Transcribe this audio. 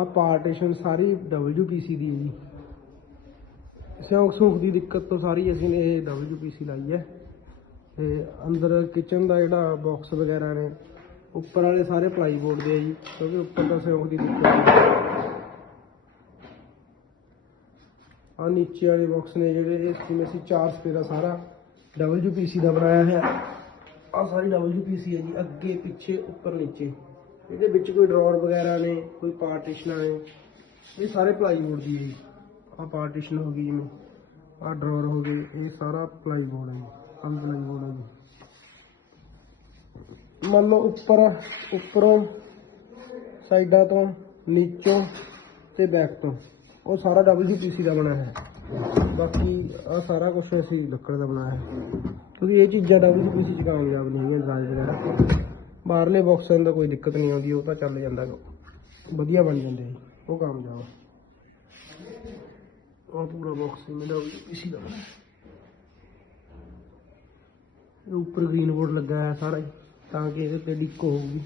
ਆ ਪਾਰਟੀਸ਼ਨ ਸਾਰੀ WPC ਦੀ ਹੈ ਜੀ। ਸਿਉਂਕ ਸੂਖ ਦੀ ਦਿੱਕਤ ਤੋਂ ਸਾਰੀ ਅਸੀਂ ਨੇ ਇਹ WPC ਲਾਈ ਹੈ। ਤੇ ਅੰਦਰ ਕਿਚਨ ਦਾ ਜਿਹੜਾ ਬਾਕਸ ਵਗੈਰਾ ਨੇ, ਉੱਪਰ ਵਾਲੇ ਸਾਰੇ ਪਲਾਈਬੋਰਡ ਦੇ ਆ ਜੀ, ਕਿਉਂਕਿ ਉੱਪਰ ਤਾਂ ਸਿਉਂਕ ਦੀ ਦਿੱਕਤ ਹੈ। ਆ ਨੀਚੇ ਵਾਲੇ ਬਾਕਸ ਨੇ ਜਿਹੜੇ, ਇਹ ਜਿਵੇਂ ਅਸੀਂ ਚਾਰ ਸਪੇ ਦਾ ਸਾਰਾ WPC ਦਾ ਬਣਾਇਆ ਹੈ ਆ ਸਾਰੀ WPC ਹੈ ਜੀ, ਅੱਗੇ, ਪਿੱਛੇ, ਉੱਪਰ, ਨੀਚੇ। ਇਹਦੇ ਵਿੱਚ ਕੋਈ ਡਰਾਅਰ ਵਗੈਰਾ ਨੇ, ਕੋਈ ਪਾਰਟੀਸ਼ਨਾਂ ਨੇ ਇਹ ਸਾਰੇ ਪਲਾਈਬੋਰਡ ਦੀ ਹੈ ਜੀ। ਆ ਪਾਰਟੀਸ਼ਨ ਹੋ ਗਈ ਜਿਵੇਂ ਆ ਡਰਾਅਰ ਹੋ ਗਏ, ਇਹ ਸਾਰਾ ਪਲਾਈਬੋਰਡ ਹੈ ਜੀ। ਆਹ ਪਲਾਈਬੋਰਡ ਹੈ ਜੀ। ਮੰਨ ਲਓ ਉੱਪਰ, ਉੱਪਰੋਂ, ਸਾਈਡਾਂ ਤੋਂ, ਨੀਚੋਂ ਤੇ ਬੈਕ ਤੋਂ, ਉਹ ਸਾਰਾ WPC ਦਾ ਬਣਿਆ ਹੈ ਬਾਕੀ ਆ ਸਾਰਾ ਕੁਝ ਅਸੀਂ ਲੱਕੜ ਦਾ ਬਣਾਇਆ ਹੈ ਕਿਉਂਕਿ ਇਹ ਚੀਜ਼ਾਂ WPC ਚ ਕਾਮਯਾਬ ਨਹੀਂ ਹੈਗੀਆਂ ਦਰਾਜ ਵਗੈਰਾ। ਬਾਹਰਲੇ ਬਾਕਸਾਂ ਦਾ ਕੋਈ ਦਿੱਕਤ ਨਹੀਂ ਆਉਂਦੀ, ਉਹ ਤਾਂ ਚੱਲ ਜਾਂਦਾ ਵਧੀਆ ਬਣ ਜਾਂਦੇ ਜੀ, ਉਹ ਕਾਮਯਾਬ ਆ ਪੂਰਾ ਬਾਕਸ ਹੀ ਮੇਰਾ WPC ਦਾ। ਉੱਪਰ ਗ੍ਰੀਨ ਬੋਰਡ ਲੱਗਾ ਹੈ ਸਾਰਾ ਤਾਂ ਕਿ ਇਹਦੇ ਤੇ ਡਿੱਕ ਹੋਊਗੀ।